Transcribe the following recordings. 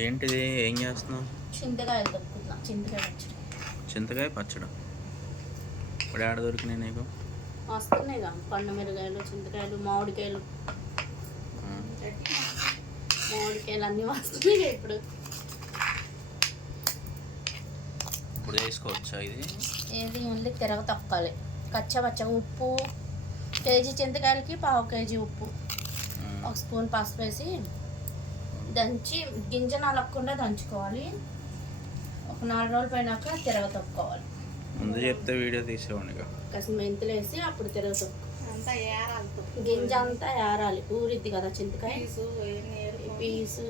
ఏంటిది? ఏం చేస్తున్నావు? చింతకాయ తొక్కుతున్నా. చింతకాయ పచ్చడి ఇప్పుడు ఆడ దొరికినాయి నీకు? వస్తున్నాయి కదా పండు మిరగాయలు, చింతకాయలు, మామిడికాయలు అన్నీ వస్తున్నాయి ఇప్పుడు. ఇప్పుడు వేసుకోవచ్చా ఇది? ఏది ఓన్లీ తిరగ తొక్కాలి. కచ్చపచ్చగా ఉప్పు, కేజీ చింతకాయలకి 1/2 కేజీ ఉప్పు, 1 స్పూన్ పసుపు వేసి దంచి గింజ నలగకుండా దంచుకోవాలి. ఒక 4 రోజులు పోయినాక తిరగ తొక్కోవాలి. ముందు చెప్తే వీడియో తీసేవాడిని. కాస్త మెంతులు వేసి అప్పుడు తిరగ తొక్కు గింజ అంతా ఏరాలి. ఊరిద్ది కదా చింతకాయ పీసు.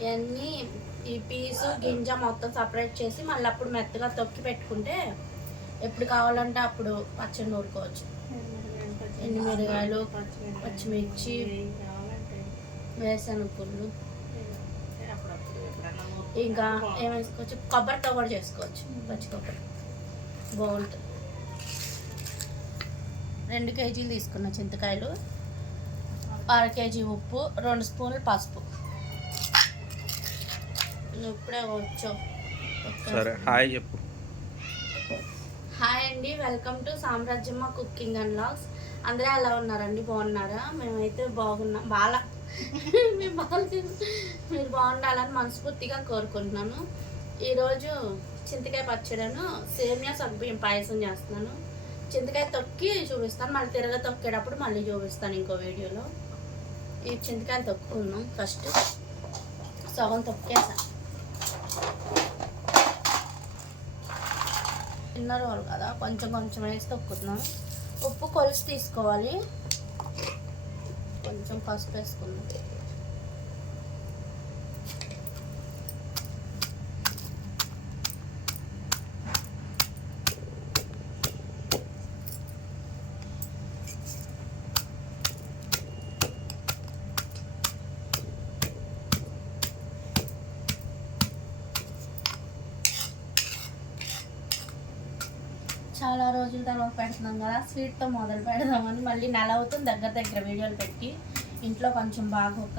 ఇవన్నీ ఈ పీసు గింజ మొత్తం సపరేట్ చేసి మళ్ళీ అప్పుడు మెత్తగా తొక్కి పెట్టుకుంటే ఎప్పుడు కావాలంటే అప్పుడు పచ్చడి నూరుకోవచ్చు. ఎండుమిరగాయలు, పచ్చిమిర్చి, వేరుశనగ గుళ్ళు, ఇంకా ఏం వేసుకోవచ్చు, కొబ్బరితో కూడా చేసుకోవచ్చు. పచ్చి కొబ్బరి బాగుంటుంది. 2 కేజీలు తీసుకున్న చింతకాయలు, 1/2 కేజీ ఉప్పు, 2 స్పూన్లు పసుపు. నువ్వు ఇప్పుడే వచ్చావు. సరే హాయ్ చెప్పు. హాయ్ అండి, welcome to Samrajyamma cooking and vlogs. అందరూ ఎలా ఉన్నారండి? బాగున్నారా? మేమైతే బాగున్నాం. మీరు బాగుండాలని మనస్ఫూర్తిగా కోరుకుంటున్నాను. ఈరోజు చింతకాయ పచ్చడను సేమియా సగ్గుబియ్యం పాయసం చేస్తున్నాను. చింతకాయ తొక్కి చూపిస్తాను, మళ్ళీ తిరగ తొక్కేటప్పుడు మళ్ళీ చూపిస్తాను ఇంకో వీడియోలో. ఈ చింతకాయలు తొక్కున్నాం. ఫస్ట్ సగం తొక్కేసాను. చిన్న రోలు కదా, కొంచెం కొంచెం వేసి తొక్కుతున్నాం. ఉప్పు కొలిసి తీసుకోవాలి. కొంచెం పసుపు వేసుకుందాం. చాలా రోజుల తర్వాత పెడుతున్నాం కదా, స్వీట్తో మొదలు పెడదామని. మళ్ళీ నెల అవుతుంది దగ్గర వీడియోలు పెట్టి. ఇంట్లో కొంచెం బాగోక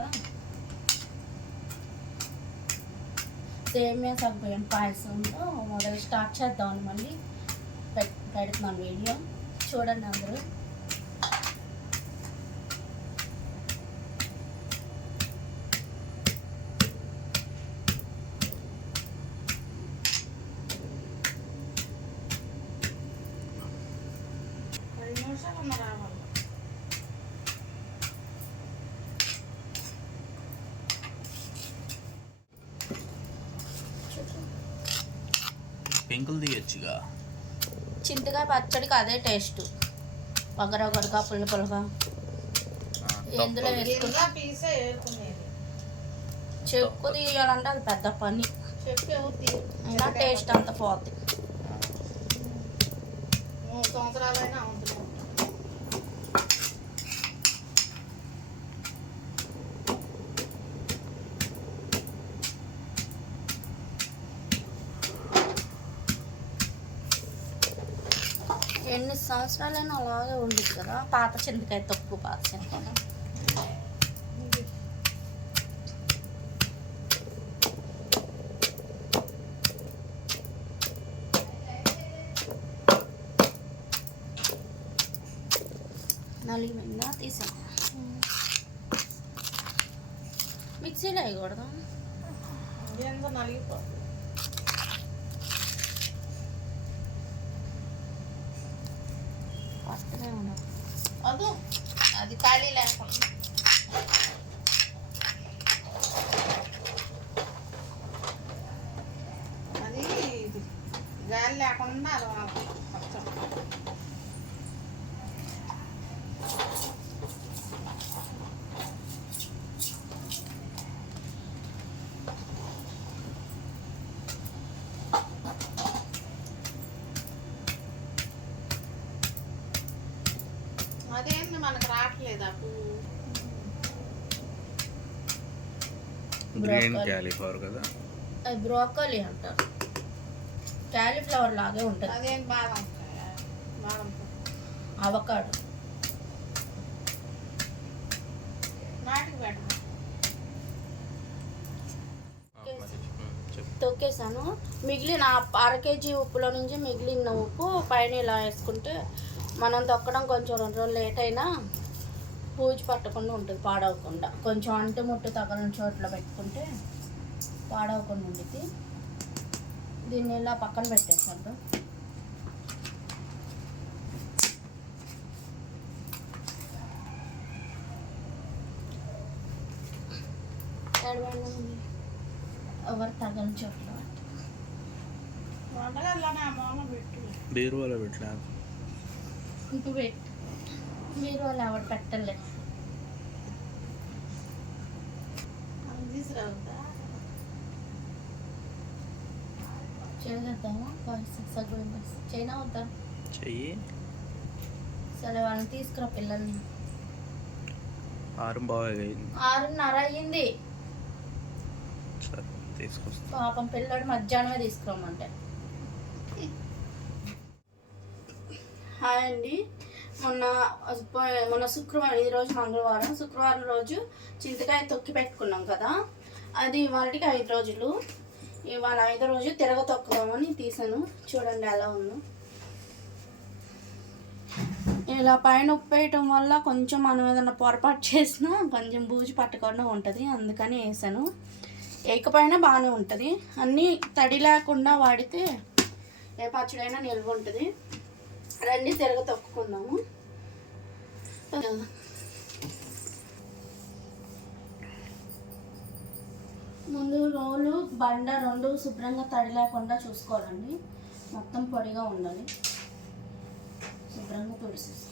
సేమియా సగ్గుబియ్యం పాయసంతో మొదలు స్టార్ట్ చేద్దామని మళ్ళీ పెడుతున్నాను వీడియో. చూడండి అందరూ. పెంకులు తీయచ్చుగా. చింతకాయ పచ్చడికి అదే టేస్ట్, వగరగా పుల్లగా. ఎందులో చెక్కు తీయాలంటే అది పెద్ద పని, అయినా టేస్ట్ అంత పోతుంది. సంవత్సరాలైనా ఉంటుంది. ఎన్ని సంవత్సరాలైనా అలాగే ఉండదు కదా పాత చింతకాయ తొక్కు. పాత చింతకాయ నలిగిపోయిందా? తీసాం. మిక్సీలో వేయకూడదు, ఎంత నలిగిపో. వస్తూనే ఉండదు. అదు అది ఖాళీ లేకుండా అది గాలి లేకుండా అది అదేంటి మనకు రావట్లేదా? గ్రీన్ క్యాలీఫ్లవర్ కదా, అది బ్రోకలీ అంటారు. క్యాలీఫ్లవర్ లాగే ఉంటుంది. అదేం బాదం బాదం అవకాడో నాటికి పెట్టు. చెప్పు. తొక్కేసాను. మిగిలిన 1/2 కేజీ ఉప్పులో నుంచి మిగిలిన ఉప్పు పైన ఇలా వేసుకుంటే మనం తొక్కడం కొంచెం 2 రోజులు లేట్ అయినా పూజ పట్టకుండా ఉంటుంది, పాడవకుండా. కొంచెం అంటుముట్టు తగలని చోట్ల పెట్టుకుంటే పాడవకుండా ఉంటుంది. దీన్ని ఇలా పక్కన పెట్టేసాను. ఎవరు తగలని చోట్ల వంటగదిలోనే ఆ మూల పెట్టు. బీరువాలో పెట్టలే. ఇంక పెట్టు. మీరు వాళ్ళు ఎవరు పెట్టలేదు. అది తీసుకురావద్దా? చేద్దామా సగ్గు చైనా వద్దా? చెయ్యి. సరే వాళ్ళని తీసుకురా పిల్లల్ని. 6 బాగా అయింది. 6:30 అయ్యింది. సరే తీసుకొస్తా. పాపం పిల్లడు మధ్యాహ్నమే తీసుకురమ్మంటే. హాయ్ అండి. మొన్న శుక్రవారం, ఈరోజు మంగళవారం, శుక్రవారం రోజు చింతకాయ తొక్కి పెట్టుకున్నాం కదా, అది ఇవాళకి 5 రోజులు. ఇవాళ 5వ రోజు తిరగ తొక్కుదామని తీసాను. చూడండి ఎలా ఉందో. ఇలా పైన ఉప్పు వేయటం వల్ల కొంచెం మనం ఏదైనా పొరపాటు చేసినా కొంచెం బూజు పట్టకుండా ఉంటుంది, అందుకని వేసాను. వేయకపోయినా బాగానే ఉంటుంది. అన్నీ తడి లేకుండా వాడితే ఏ పచ్చడైనా నిల్వ ఉంటుంది. రండి తిరగ తొక్కుకుందాము. ముందు రోలు బండ 2 శుభ్రంగా తడి లేకుండా చూసుకోవాలండి. మొత్తం పొడిగా ఉండాలి. శుభ్రంగా తుడిసేసి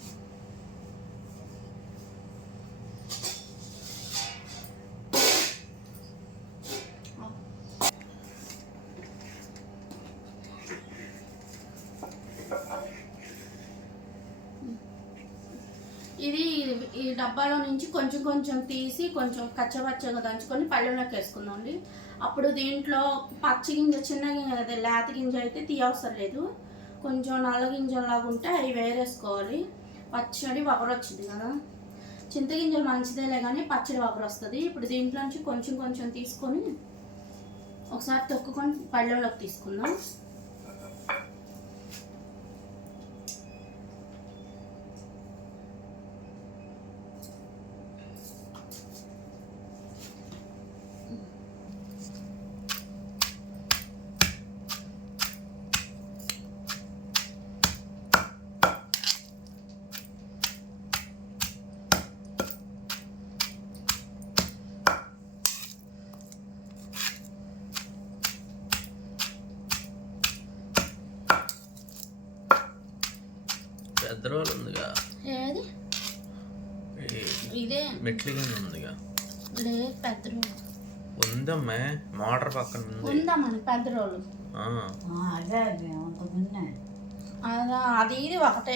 ఇది ఈ డబ్బాలో నుంచి కొంచెం కొంచెం తీసి కొంచెం కచ్చపచ్చగా దంచుకొని పళ్ళెంలోకి వేసుకుందామండి. అప్పుడు దీంట్లో పచ్చి గింజ, చిన్న గింజ, అదే లేత గింజ అయితే తీయవసరం లేదు. కొంచెం నల్ల గింజలాగా ఉంటే అవి వేరేసుకోవాలి. పచ్చడి వగరు వచ్చింది కదా. చింతగింజలు మంచిదేలే కానీ పచ్చడి వగరు వస్తుంది. ఇప్పుడు దీంట్లోంచి కొంచెం కొంచెం తీసుకొని ఒకసారి తొక్కుకొని పళ్ళెంలోకి తీసుకుందాం. పెద్ద రోల్ ఉందిగా. ఏది ఇదే మెట్లిగా ఉందిగా. లేదు పెద్ద రోలు ఉందమ్మా, మోటార్ పక్కన ఉంది. ఉందా మనకి పెద్ద రోలు? అదా అది ఇది ఒకటే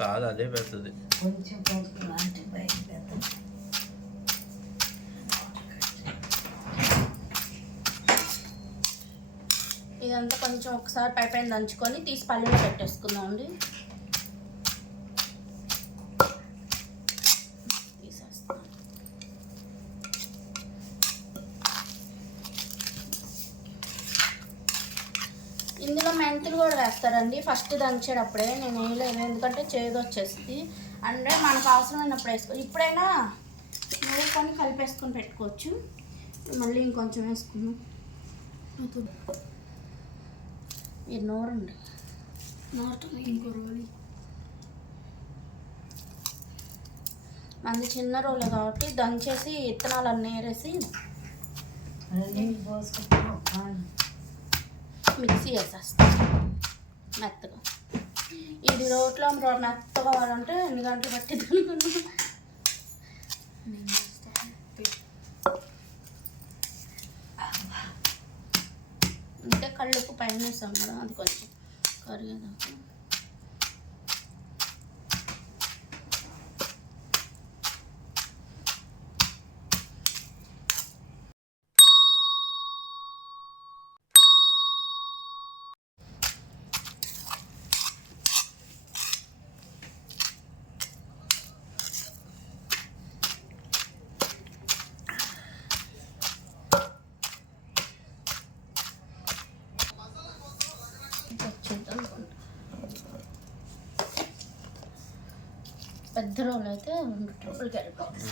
కాదు, అదే పెద్దది. ఇదంతా కొంచెం ఒకసారి పైపైన దంచుకొని తీసి పళ్ళెలో పెట్టేసుకుందాం అండి. ఇందులో మెంతులు కూడా వేస్తారండి ఫస్ట్ దంచేటప్పుడే. నేను వేయలేదు ఎందుకంటే చేదు వచ్చేస్తుంది. అంటే మనకు అవసరమైనప్పుడు వేసుకో. ఇప్పుడైనా నూరుకొని కలిపేసుకొని పెట్టుకోవచ్చు. మళ్ళీ ఇంకొంచెం వేసుకున్నాం. ఇది నూరండి, నూరుతుంది ఇంకో రోలి. మంది చిన్న రోలే కాబట్టి దంచేసి విత్తనాలన్నీ ఏరేసి మిక్సీ వేసేస్తాం మెత్తగా. ఇది రోట్లో మెత్తగా కావాలంటే ఎన్ని గంటలు పట్టింది అనుకున్నాను. అంటే కళ్ళుప్పు పైన వేసాం కదా, అది కొంచెం కరిగేదాకా. పెద్ద రోల్ అయితే 2 ట్రిపుల్కి వెళ్ళిపోతుంది.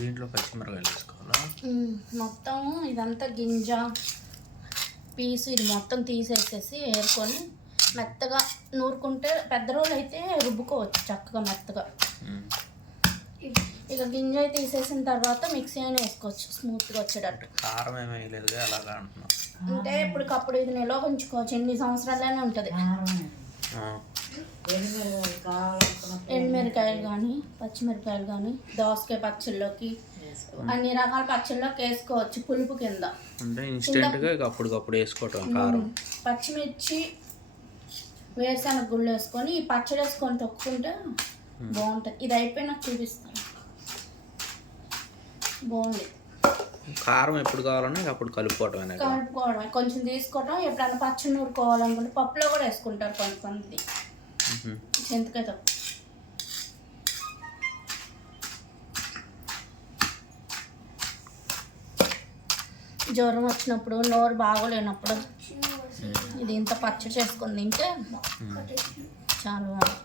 దీంట్లో పచ్చిమిరకాయలు వేసుకోవాలా? మొత్తం ఇదంతా గింజ పీసు ఇది మొత్తం తీసేసేసి ఏరుకొని మెత్తగా నూరుకుంటే పెద్ద రోలు అయితే రుబ్బుకోవచ్చు చక్కగా మెత్తగా. ఇక గింజ తీసేసిన తర్వాత మిక్సీ అయినా వేసుకోవచ్చు స్మూత్గా వచ్చేటట్టు. కారం ఏమీ వేయలేదుగా అలాగా అంటున్నాం. అంటే ఇప్పటికప్పుడు ఇది నిల్వ ఉంచుకోవచ్చు, ఎన్ని సంవత్సరాలైనా ఉంటుంది. ఎండుమిరకాయలు కానీ పచ్చిమిరకాయలు కానీ దోసకాయ పచ్చళ్ళలోకి అన్ని రకాల పచ్చళ్ళలోకి వేసుకోవచ్చు పులుపు కింద. అంటే ఇన్స్టెంట్గా అప్పటికప్పుడు వేసుకోవటం కారం. పచ్చిమిర్చి వేరుశనగ గుళ్ళు వేసుకొని ఈ పచ్చడి వేసుకొని తొక్కుకుంటే బాగుంటుంది. ఇది అయిపోయినాక చూపిస్తాను. బాగుంది. కారం ఎప్పుడు కావాలన్నా అప్పుడు కలుపుకోవటం. కలుపుకోవడం కొంచెం తీసుకోవడం. ఎప్పుడైనా పచ్చడి నూరుకోవాలనుకుంటే పప్పులో కూడా వేసుకుంటారు కొంతమంది చింతకాయ తొక్కు. జ్వరం వచ్చినప్పుడు నోరు బాగోలేనప్పుడు ఇది ఇంత పచ్చడి చేసుకొని తింటే చాలా బాగుంది.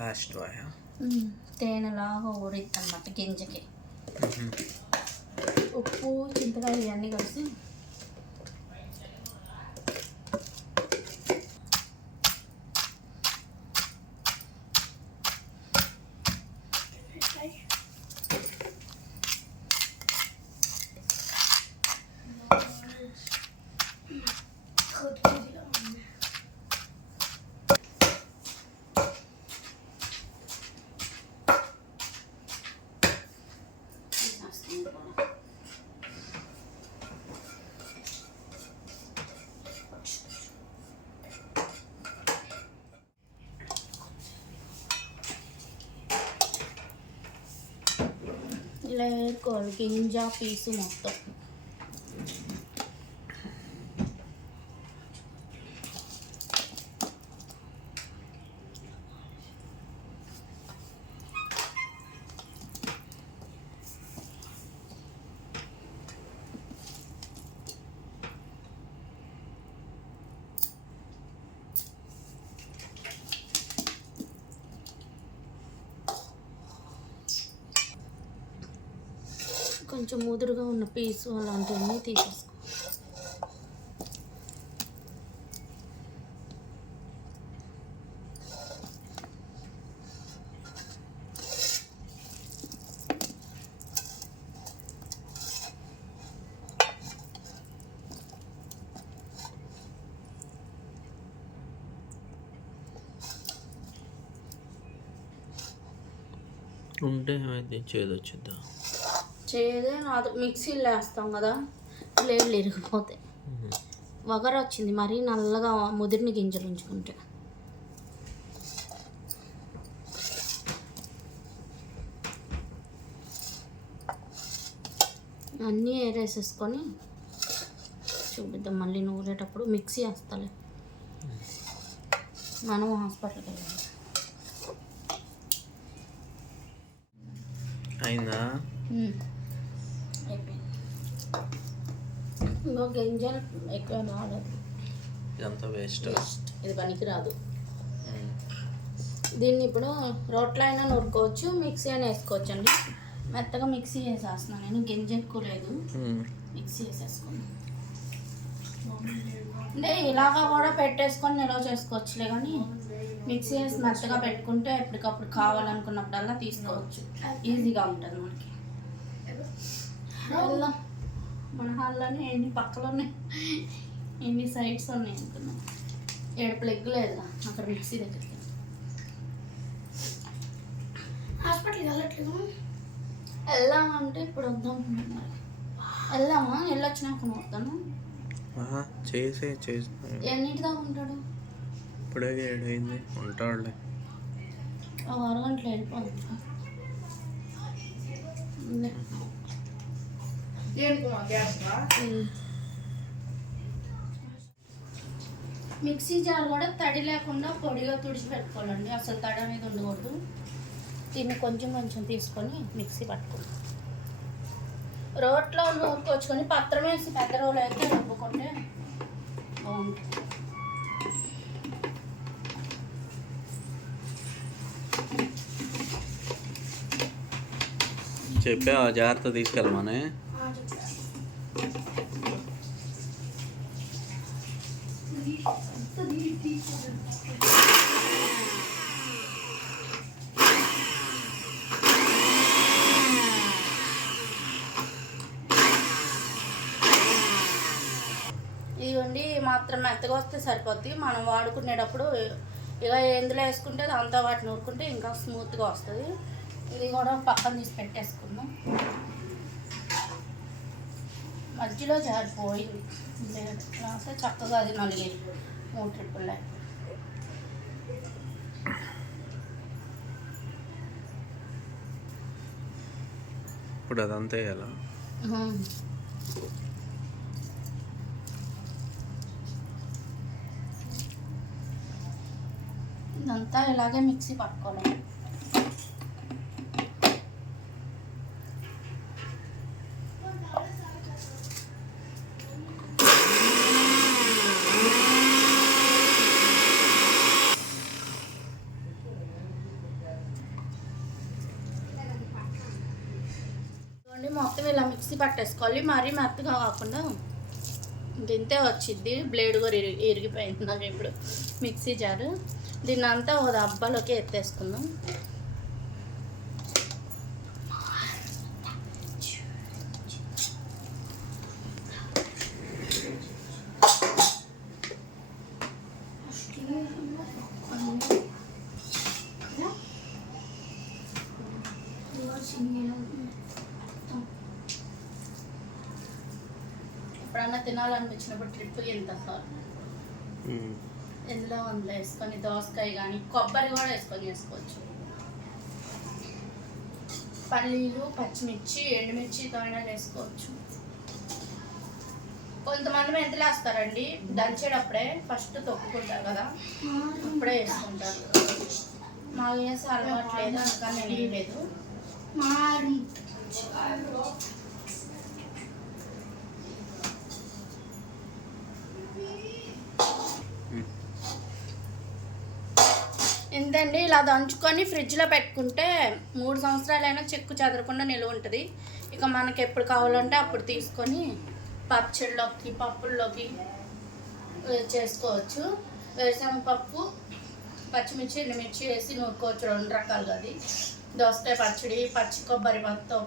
లాస్ట్ వాయా తేనెలాగా ఊరిద్ది అన్నమాట గింజకి. ఉప్పు చింతకాయ ఇవన్నీ కలిసి ఇలా వేసుకోవాలి గింజ పీసు మొత్తం. కొంచెం ముదురుగా ఉన్న పీసు అలాంటివన్నీ తీసేసుకో. ఉంటే ఏమైంది చేదు వచ్చిద్దా? చేదే నాదు మిక్సీలో వేస్తాం కదా లేళ్ళు ఇరిగిపోతాయి. వగర వచ్చింది మరీ నల్లగా ముదిరిని గింజలు ఉంచుకుంటే. అన్నీ ఏరేసేసుకొని చూపిద్దాం. మళ్ళీ నూరేటప్పుడు మిక్సీ వేస్తాలే, మనం హాస్పిటల్కి వెళ్ళాలి. అయిందా? అయిపోయింది. ఇంకో గింజలు ఎక్కువ రాలేదు. ఇదంతా వేస్ట్. ఇది పనికిరాదు. దీన్ని ఇప్పుడు రోట్లో అయినా నూరుకోవచ్చు, మిక్సీ అయినా వేసుకోవచ్చు అండి. మెత్తగా మిక్సీ వేసేస్తున్నాను నేను, గింజ ఎక్కువ లేదు, మిక్సీ వేసేసుకున్నాను. అంటే ఇలాగా కూడా పెట్టేసుకొని నిల్వ చేసుకోవచ్చులే, కానీ మిక్సీ వేసి మెత్తగా పెట్టుకుంటే ఎప్పటికప్పుడు కావాలనుకున్నప్పుడల్లా తీసుకోవచ్చు, ఈజీగా ఉంటుంది మనకి. వెళ్దాం. మన హాల్లోనే ఎన్ని పక్కలోనే ఎన్ని సైడ్స్ ఉన్నాయి అనుకున్నాం. 7 ప్లగ్ లేదా అక్కడ మిక్సీ దగ్గరికి. హాస్పిటల్కి వెళ్ళట్లేదు. వెళ్దామంటే ఇప్పుడు వద్దాం. వెళ్దామా? వెళ్ళొచ్చినాక వస్తాను. చేస్తాను. ఎన్నింటి దాకా ఉంటాడు? ఇప్పుడే 7 అయింది. ఉంటాడులే. ఒక అరగంటలో వెళ్ళిపోతుంది. మిక్సీ జార్ కూడా తడి లేకుండా పొడిగా తుడిచి పెట్టుకోవాలండి. అసలు తడి అనేది ఉండకూడదు. దీన్ని కొంచెం కొంచెం తీసుకొని మిక్సీ పట్టుకోండి. రోట్లో నూరుకొచ్చుకొని పత్రం వేసి పెద్ద రోలు అయితే రుబ్బుకుంటే బాగుంటుంది. చెప్పా జాగ్రత్త తీసుకెళ్ళమని. ఇదిగోండి మాత్రం మెత్తగా వస్తే సరిపోద్ది. మనం వాడుకునేటప్పుడు ఇక ఎందులో వేసుకుంటే అంతా వాటిని ఊరుకుంటే ఇంకా స్మూత్గా వస్తుంది. ఇది కూడా పక్కన తీసి పెట్టేసుకుందాం. మధ్యలో జారిపోయింది లేకపోతే చక్కగా అది 4 ట్రిప్పులు. ఇప్పుడు అదంతా వేయాలా? ఇదంతా ఇలాగే మిక్సీ పట్టుకోవాలి. మొత్తం ఇలా మిక్సీ పట్టేసుకోవాలి. మరీ మెత్తగా కాకుండా ఇంతే వచ్చింది. బ్లేడ్ కూడా ఇరిగిపోయింది నాకు ఇప్పుడు మిక్సీ జారు. దీన్ని అంతా ఒక డబ్బాలోకి ఎత్తేసుకుందాం. ఎప్పుడన్నా తినాలనిపించినప్పుడు ట్రిప్కి ఎంత సార్ ఎందులో అందులో వేసుకొని దోసకాయ కానీ కొబ్బరి కూడా వేసుకోవచ్చు. పల్లీలు, పచ్చిమిర్చి, ఎండుమిర్చితో అయినా వేసుకోవచ్చు. కొంతమంది మెంతులు వేస్తారండి దంచేటప్పుడే, ఫస్ట్ తొక్కుకుంటారు కదా, అప్పుడే వేసుకుంటారు. మాకు వేసి అలవాట్లేదు, అందుకని నేను వేయలేదు. ఎంతండి ఇలా దంచుకొని ఫ్రిడ్జ్లో పెట్టుకుంటే 3 సంవత్సరాలైనా చెక్కు చెదరకుండా నిలువ ఉంటుంది. ఇక మనకి ఎప్పుడు కావాలంటే అప్పుడు తీసుకొని పచ్చళ్ళలోకి, పప్పుల్లోకి చేసుకోవచ్చు. వేరుశనగపప్పు, పచ్చిమిర్చి, ఎండుమిర్చి వేసి నూరుకోవచ్చు 2 రకాలుగా. అది దోసకాయ పచ్చడి, పచ్చి కొబ్బరి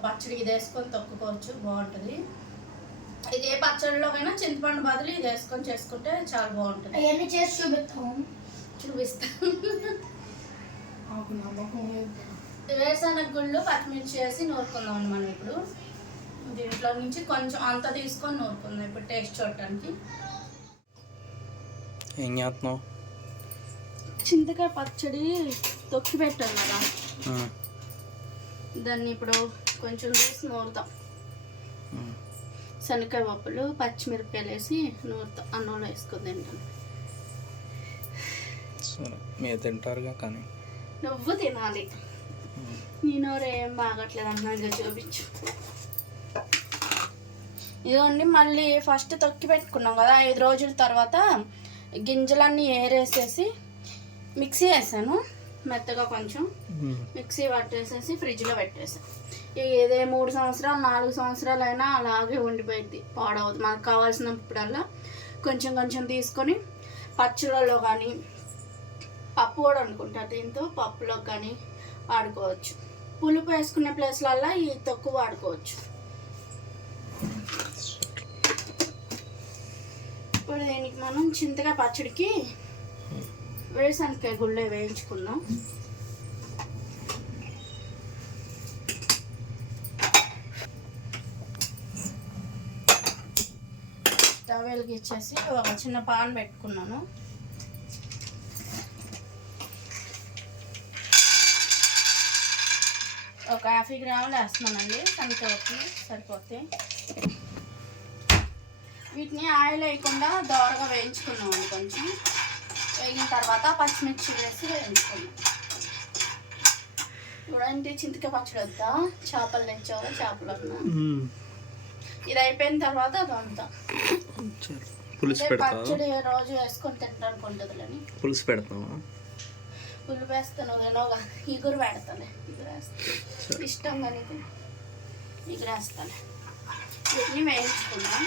పచ్చడి ఇది వేసుకొని తొక్కుకోవచ్చు, బాగుంటుంది. ఇది ఏ పచ్చడిలోకైనా చింతపండు బదులు ఇది వేసుకొని చేసుకుంటే చాలా బాగుంటుంది. అవన్నీ చేసి చూపిస్తాను. వేరుశనగ గుళ్ళు, పచ్చిమిర్చి వేసి నూరుకుందాం మనం. ఇప్పుడు దీంట్లో నుంచి కొంచెం అంత తీసుకొని నూరుకుందాం ఇప్పుడు టేస్ట్ చూడటానికి. ఏం చేస్తున్నావు? చింతకాయ పచ్చడి తొక్కి పెట్టాను కదా, దాన్ని ఇప్పుడు కొంచెం తీసి నూరుతాం. శనగకాయ పప్పులు, పచ్చిమిరపకాయలు వేసి నూరుతాం. అన్నంలో వేసుకొని తింటాం. మీరు తింటారుగా, కానీ నువ్వు తినాలి. నేను ఏం బాగట్లేదు అన్నగా చూపించు. ఇదిగోండి మళ్ళీ ఫస్ట్ తొక్కి పెట్టుకున్నాం కదా, 5 రోజుల తర్వాత గింజలన్నీ ఏరేసేసి మిక్సీ వేసాను మెత్తగా. కొంచెం మిక్సీ పట్టేసేసి ఫ్రిడ్జ్లో పెట్టేసాను. ఇదే 3 సంవత్సరాలు 4 సంవత్సరాలు అయినా అలాగే ఉండిపోయింది, పాడవద్దు. మనకు కావాల్సినప్పుడల్లా కొంచెం కొంచెం తీసుకొని పచ్చళ్ళలో కానీ, పప్పు కూడా అనుకుంటా దీంతో పప్పులో కానీ వాడుకోవచ్చు. పులుపు వేసుకునే ప్లేస్లల్లో ఈ తొక్కు వాడుకోవచ్చు. ఇప్పుడు దీనికి మనం చింతకాయ పచ్చడికి వేరుశనగకాయ గుళ్ళే వేయించుకుందాం. స్టవ్ వెలిగించేసి ఒక చిన్న పాన్ పెట్టుకున్నాను. ఒక 50 గ్రాములు వేస్తున్నానండి శనగపప్పులు సరిపోతాయి. వీటిని ఆయిల్ వేయకుండా దోరగా వేయించుకున్నామండి. కొంచెం వేగిన తర్వాత పచ్చిమిర్చి వేసి వేయించుకున్నాం. చూడండి చింతకాయ పచ్చడి వద్దా, చేపలు తెచ్చావా, చేపలు అన్నా. ఇది అయిపోయిన తర్వాత అదంతా పులుసు పచ్చడి రోజు వేసుకొని తింటానికి ఉంటుందిలేని. పులుసు పెడతావా? పులుపు వేస్తాను ఏనోగా, ఇగురు పెడతాను. ఇగురు వేస్తాను ఇష్టంగా నీకు, ఇగురు వేస్తాను. వీటిని వేయించుకున్నాం.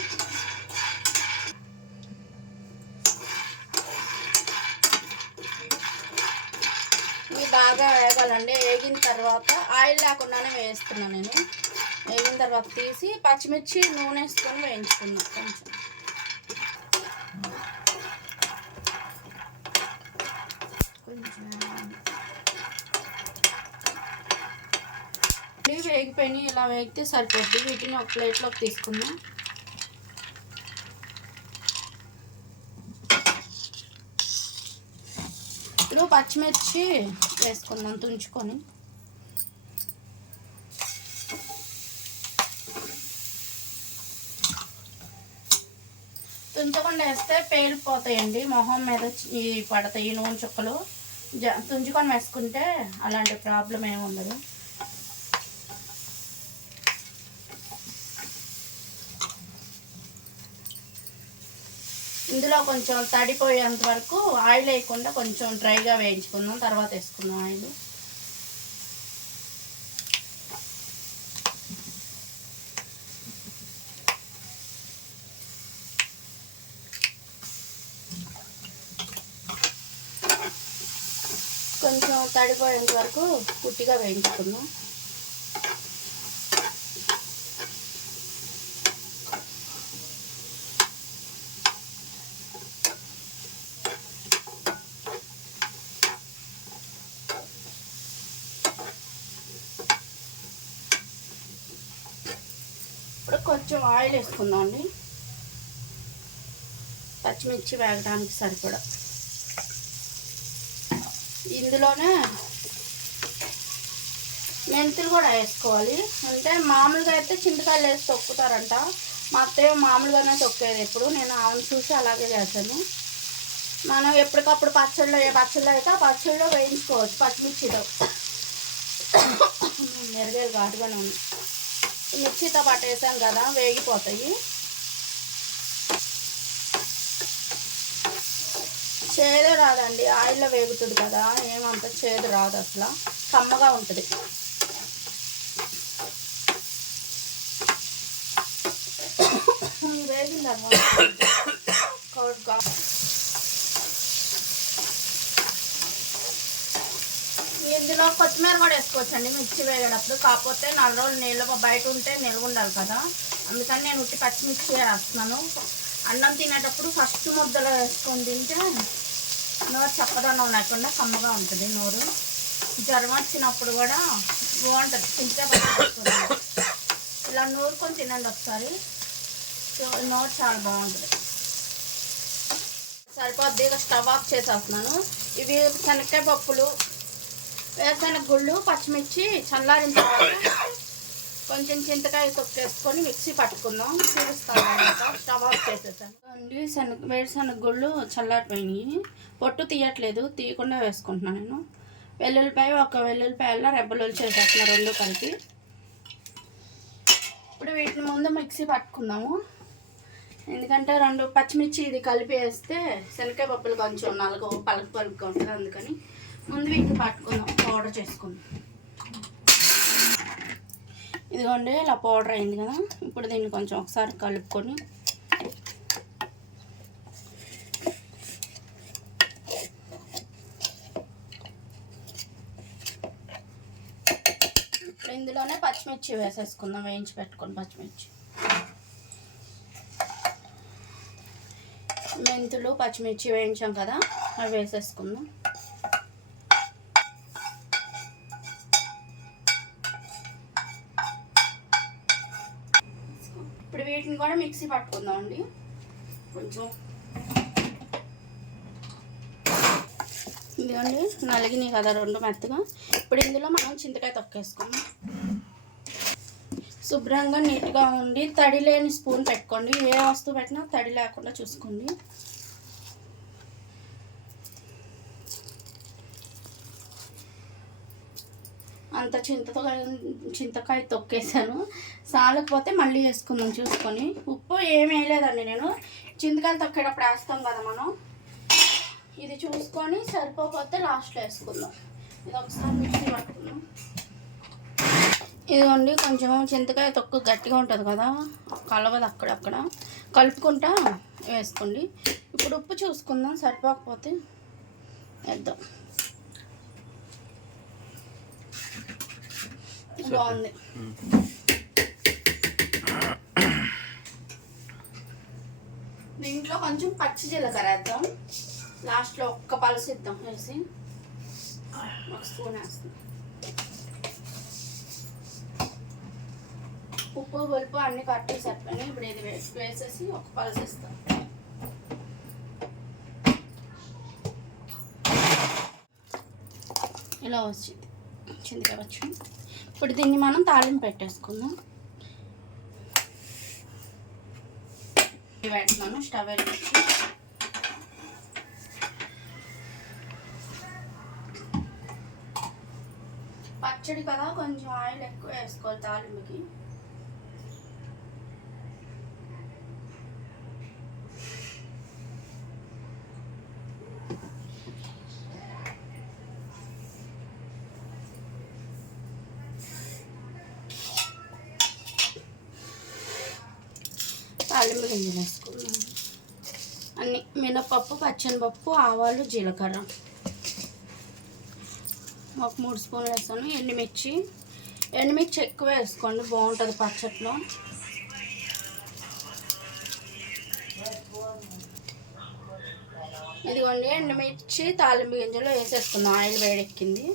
ఇవి బాగా వేగాలండి. వేగిన తర్వాత ఆయిల్ లేకుండానే వేస్తున్నాను నేను. వేగిన తర్వాత తీసి పచ్చిమిర్చి నూనె వేసుకొని వేయించుకున్నాను. కొంచెం వేగిపోయినాయి. ఇలా వేగితే సరిపోద్ది. వీటిని ఒక ప్లేట్లోకి తీసుకుందాం. ఇప్పుడు పచ్చిమిర్చి వేసుకుందాం తుంచుకొని. తుంచకుండా వేస్తే పేలిపోతాయండి, మొహం మీద పడతాయి నూనె చుక్కలు. తుంచుకొని వేసుకుంటే అలాంటి ప్రాబ్లం ఏమి ఉండదు. ఇందులో కొంచెం తడిపోయేంత వరకు ఆయిల్ వేయకుండా కొంచెం డ్రైగా వేయించుకుందాం. తర్వాత వేసుకుందాం ఆయిల్. కొంచెం తడిపోయేంత వరకు పుట్టిగా వేయించుకుందాం. ఇప్పుడు కొంచెం ఆయిల్ వేసుకుందాం అండి, పచ్చిమిర్చి వేగడానికి సరిపడా. ఇందులోనే మెంతులు కూడా వేసుకోవాలి. అంటే మామూలుగా అయితే చింతకాయలు వేసి తొక్కుతారంట, మా అత్తయ్య మామూలుగానే తొక్కేది. ఎప్పుడు నేను ఆమెను చూసి అలాగే చేశాను. మనం ఎప్పటికప్పుడు పచ్చళ్ళు అయితే ఆ పచ్చళ్ళలో వేయించుకోవచ్చు పచ్చిమిర్చితో. మెరుగేది ఘాటుగానే ఉంది. మిర్చితో పాటు వేసాం కదా, వేగిపోతాయి. చేదు రాదండి, ఆయిల్లో వేగుతుంది కదా, ఏమంత చేదు రాదు, అసలు కమ్మగా ఉంటుంది. వేగిందమ్మా. ఇందులో కొత్తిమీర కూడా వేసుకోవచ్చండి మిర్చి వేగేటప్పుడు. కాకపోతే 4 రోజులు నీళ్ళు బయట ఉంటే నిల్వ ఉండాలి కదా, అందుకని నేను ఉట్టి పచ్చిమిర్చి వేస్తున్నాను. అన్నం తినేటప్పుడు ఫస్ట్ ముద్దలో వేసుకొని తింటే నోరు చప్పదనం లేకుండా కమ్మగా ఉంటుంది నోరు. జ్వరం వచ్చినప్పుడు కూడా బాగుంటుంది. తింటే బాగుంటుంది. ఇలా నూరుకొని తినండి ఒకసారి, నోరు చాలా బాగుంటుంది. సరిపోద్ది. ఇక స్టవ్ ఆఫ్ చేసేస్తున్నాను. ఇవి శనక్కాయ పప్పులు, వేరుశనగ గుళ్ళు, పచ్చిమిర్చి చల్లారిన తర్వాత కొంచెం చింతకాయ తొక్కేసుకొని మిక్సీ పట్టుకుందాం. చూపిస్తాను. స్టవ్ ఆఫ్ చేసేసాను అండి. వేరుశనగ గుళ్ళు చల్లారిపోయినాయి. పొట్టు తీయట్లేదు, తీయకుండా వేసుకుంటున్నాను నేను. ఒక వెల్లుల్లిపాయల రెబ్బలు చేసేస్తున్నా, 2 కలిపి. ఇప్పుడు వీటిని ముందు మిక్సీ పట్టుకుందాము. ఎందుకంటే 2 పచ్చిమిర్చి ఇది కలిపి వేస్తే శనక్కాయ పప్పులు కొంచెం పలుకుగా ఉంటుంది, అందుకని ముందు వీటిని పట్టుకుందాం, పౌడర్ చేసుకుందాం. ఇదిగోండి ఇలా పౌడర్ అయింది కదా. ఇప్పుడు దీన్ని కొంచెం ఒకసారి కలుపుకొని ఇప్పుడు ఇందులోనే పచ్చిమిర్చి వేసేసుకుందాం, వేయించి పెట్టుకొని పచ్చిమిర్చి. మెంతులు పచ్చిమిర్చి వేయించాం కదా, అవి వేసేసుకుందాం. ఇప్పుడు వీటిని కూడా మిక్సీ పట్టుకుందాం అండి. కొంచెం ఇదిగోండి నలిగినాయి కదా రెండు మెత్తగా. ఇప్పుడు ఇందులో మనం చింతకాయ తొక్కేసుకుందాం. శుభ్రంగా నీట్గా ఉండి తడి లేని స్పూన్ పెట్టుకోండి. ఏ వస్తువు పెట్టినా తడి లేకుండా చూసుకోండి. అంత చింతకాయ తొక్కేసాను. సాలకపోతే మళ్ళీ వేసుకుందాం చూసుకొని. ఉప్పు ఏమి వేయలేదండి నేను. చింతకాయలు తొక్కేటప్పుడు వేస్తాం కదా మనం. ఇది చూసుకొని సరిపోతే లాస్ట్లో వేసుకుందాం. ఇది ఒకసారి మిక్సీ పట్టుకుందాం. ఇదిగోండి కొంచెం చింతకాయ తొక్కు గట్టిగా ఉంటుంది కదా, కలవదు. అక్కడక్కడ కలుపుకుంటా వేసుకోండి. ఇప్పుడు ఉప్పు చూసుకుందాం, సరిపోకపోతే వేద్దాం. బాగుంది. దీంట్లో కొంచెం పచ్చి జీలకర్ర వేద్దాం. లాస్ట్లో ఒక్క పలుసు ఇద్దాం. వేసి ఒక స్పూన్ వేస్తాం. ఉప్పు పులుపు అన్నీ కరెక్ట్గా సరిపోయినాయి. ఇప్పుడు ఇది వేసేసి ఒక పలుసు ఇస్తాం. ఇలా వచ్చింది చింతకాయ వచ్చింది. ఇప్పుడు దీన్ని మనం తాలింపు పెట్టేసుకుందాం. పెడుతున్నాను స్టవ్ వెలిగించి. పచ్చడి కదా కొంచెం ఆయిల్ ఎక్కువ వేసుకోవాలి తాలింపుకి. తాలింపు గింజలు వేసుకున్నాను. అన్ని మినపప్పు, పచ్చనిపప్పు, ఆవాలు, జీలకర్ర ఒక 3 స్పూన్లు వేస్తాను. ఎండుమిర్చి ఎక్కువ వేసుకోండి, బాగుంటుంది పచ్చట్లో. ఇదిగోండి ఎండుమిర్చి తాలింపు గింజలు వేసేసుకున్నాం. ఆయిల్ వేడెక్కింది.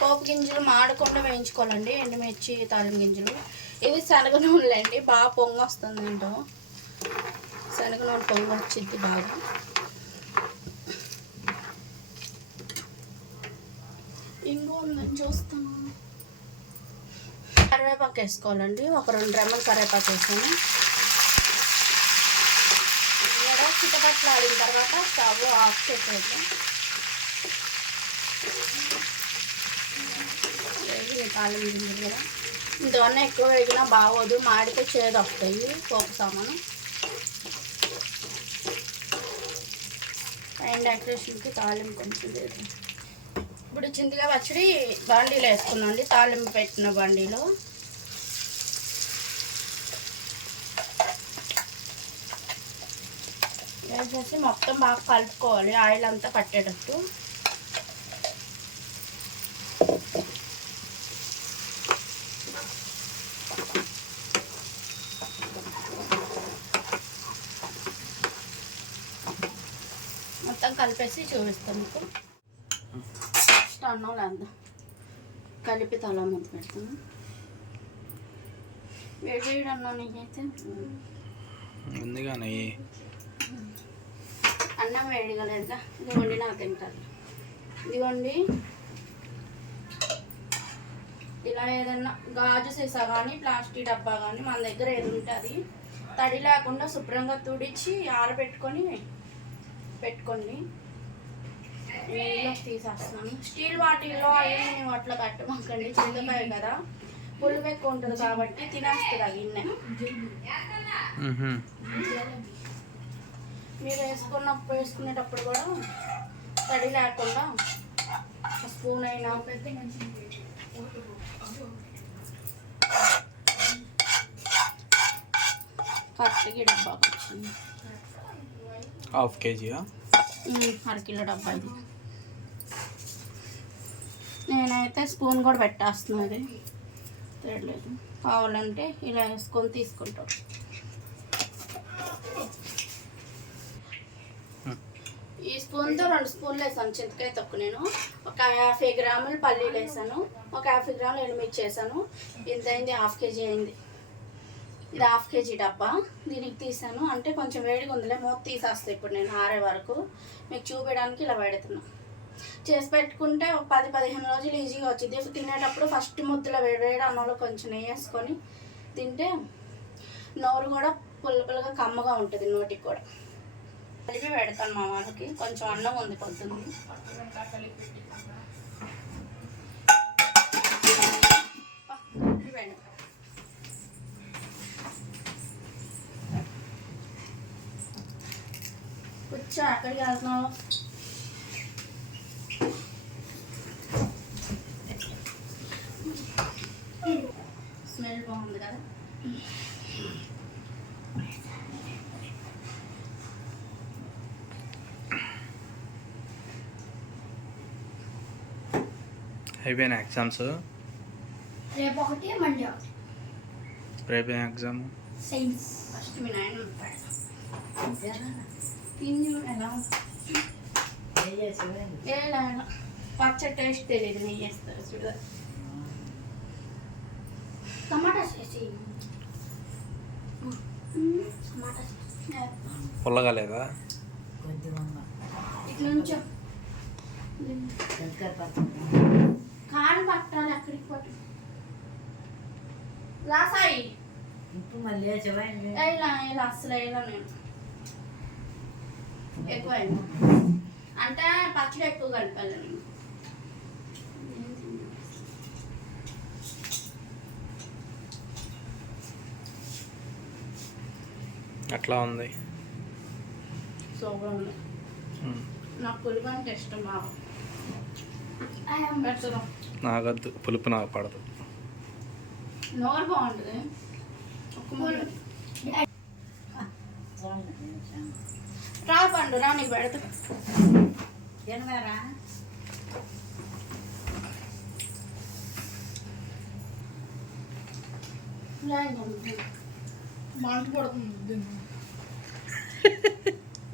పోపు గింజలు మాడకుండా వేయించుకోవాలండి. ఎండుమిర్చి తాలింపు గింజలు ఇవి శనగ నూనెలు అండి. బాగా పొంగు వస్తుంది ఏంటో. శనగ నూనె పొంగు వచ్చింది బాగా. ఇంకో ఉందని చూస్తాను. కరివేపాకు వేసుకోవాలండి. ఒక 2 రెమ్మలు కరివేపాకు వేసాను. ఇలా చిటపట్లు ఆడిన తర్వాత స్టవ్ ఆఫ్ చేసేద్దాం. తాలింపు గింజలు కూడా ఇంతవన్నీ ఎక్కువ వేగినా బాగోదు, మాడితే చేదు వస్తాయి పోపు సామాను. పైన డెకరేషన్కి తాలింపు కొంచెం లేదు. ఇప్పుడు చింతకాయ పచ్చడి బాండీలో వేసుకున్నాండి. తాలింపు పెట్టిన బాండీలో వేసేసి మొత్తం బాగా కలుపుకోవాలి, ఆయిల్ అంతా పట్టేటట్టు. మొత్తం కలిపేసి చూపిస్తాం మీకు. ఫస్ట్ అన్నం లేదా కలిపి తల ముద్ద పెడతాను. వేడి వేడి అన్నం నీకైతే అన్నం వేడిగా లేదా. ఇదిగోండి నాకు తింటారు. ఇదిగోండి ఇలా ఏదన్నా గాజు సీసా కానీ ప్లాస్టిక్ డబ్బా కానీ మన దగ్గర ఏది ఉంటుంది తడి లేకుండా శుభ్రంగా తుడిచి ఆరబెట్టుకొని పెట్టుకోండి. నీళ్ళు తీసేస్తున్నాను. స్టీల్ బాటిల్లో అల్యూమినియం వాటిలో పెట్టమాకండి. చింతకాయ కదా పులుపు ఎక్కువ ఉంటుంది కాబట్టి తినేస్తుంది ఆ గిన్నె. మీరు వేసుకునేటప్పుడు కూడా తడి లేకుండా స్పూన్ అయినా కరెక్ట్గా డబ్బాకి వచ్చింది. ½ కేజీయా? 1/2 కిలో డబ్బా ఇది. నేనైతే స్పూన్ కూడా పెట్టేస్తున్నది తెలియలేదు. కావాలంటే ఇలా వేసుకొని తీసుకుంటాం. ఈ స్పూన్తో 2 స్పూన్లు వేసాను చింతకాయ తొక్కు. నేను ఒక 50 గ్రాములు పల్లీలు వేసాను, ఒక 50 గ్రాములు ఎండుమిర్చి వేసాను. ఇంత అయింది, ½ కేజీ అయింది. ఇది 1/2 kg డబ్బా. దీనికి తీసాను అంటే కొంచెం వేడిగా ఉందిలే, మూత తీసేస్తాను ఇప్పుడు నేను ఆరే వరకు. మీకు చూపించడానికి ఇలా పెడుతున్నా. చేసి పెట్టుకుంటే 10-15 రోజులు ఈజీగా వచ్చింది. తినేటప్పుడు ఫస్ట్ ముద్దలో వేడి అన్నంలో కొంచెం నెయ్యి వేసుకొని తింటే నోరు కూడా పుల్లగా కమ్మగా ఉంటుంది, నోటికి కూడా. కలిపి పెడతాను మా వాళ్ళకి. కొంచెం అన్నం ఉంది పొద్దుంది. కూర్చో, ఎక్కడికి వెళ్తున్నావు? స్మెల్ బాగుంది కదా. అయిపోయిన ఎగ్జామ్స్? రేపు ఒకటి మండే ఒకటి. రేపు ఏం ఎగ్జామ్? సైన్స్. ఫస్ట్ మీ నాయన తిని ఎలా పచ్చడి టేస్ట్ తెలియదు, నెయ్యి వేస్తారు చూడ. టమాటా చేసి టమాటా పుల్లగా లేదా? ఇట్లా నుంచో కాలు పట్టాలి. అక్కడికి పట్టు రాసాయి. ఇలా ఇలా అసలు ఇలా నేను ఎక్కువైంది అంటే పచ్చడి ఎక్కువ కలిపాలి నేను. అట్లా ఉంది. సూపర్ ఉంది. నాకు పులుపు అంటే ఇష్టం బాగా. నాకద్దు, పులుపు నాకు పడదు. నోరు బాగుంటుంది. రా పండు రా, నీకు పెడతా. మంట పడుతుంది,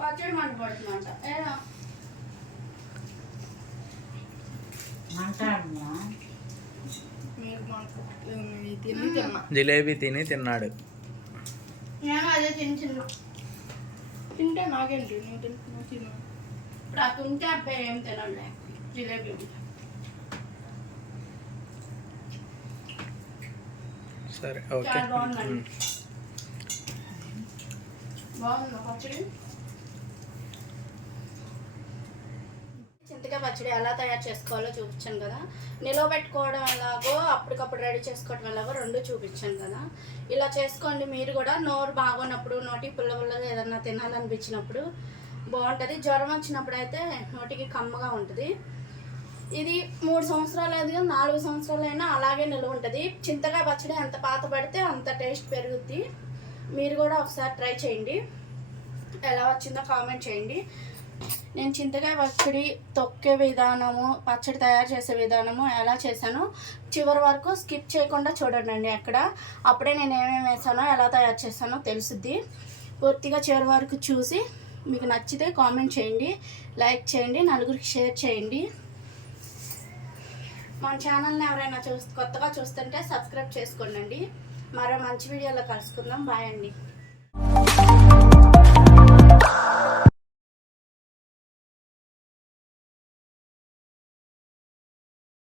పచ్చడి మంట పడుతుందంట. ఏదా జిలేబీ తిని తిన్నాడు. నేను అదే తిన్నా. తింటే నాకేంటి, నువ్వు తిన్నా. ఇప్పుడు అది ఉంటే అబ్బాయి ఏం తినండి, జిలేబీ ఉంటే. సరే ఓకే. చాలా బాగుందండి. బాగుందా పచ్చడి? చింతకాయ పచ్చడి ఎలా తయారు చేసుకోవాలో చూపించాను కదా. నిలవ పెట్టుకోవడం ఎలాగో అప్పటికప్పుడు రెడీ చేసుకోవడం ఎలాగో రెండు చూపించాను కదా. ఇలా చేసుకోండి మీరు కూడా. నోరు బాగున్నప్పుడు, నోటి పుల్లగా ఏదన్నా తినాలనిపించినప్పుడు బాగుంటుంది. జ్వరం వచ్చినప్పుడు అయితే నోటికి కమ్మగా ఉంటుంది. ఇది 3 సంవత్సరాలు అది 4 సంవత్సరాలైనా అలాగే నిల్వ ఉంటుంది. చింతకాయ పచ్చడి ఎంత పాత పడితే అంత టేస్ట్ పెరుగుద్ది. మీరు కూడా ఒకసారి ట్రై చేయండి. ఎలా వచ్చిందో కామెంట్ చేయండి. నేను చింతకాయ పచ్చడి తొక్కే విధానము, పచ్చడి తయారు చేసే విధానము ఎలా చేశానో చివరి వరకు స్కిప్ చేయకుండా చూడండి అక్కడ. అప్పుడే నేను ఏమేమి వేసానో, ఎలా తయారు చేశానో తెలుసుద్ది. పూర్తిగా చివరి వరకు చూసి మీకు నచ్చితే కామెంట్ చేయండి, లైక్ చేయండి, నలుగురికి షేర్ చేయండి. మన ఛానల్ని ఎవరైనా కొత్తగా చూస్తుంటే సబ్స్క్రైబ్ చేసుకోండి. మరో మంచి వీడియోలో కలుసుకుందాం. బాయ్ అండి.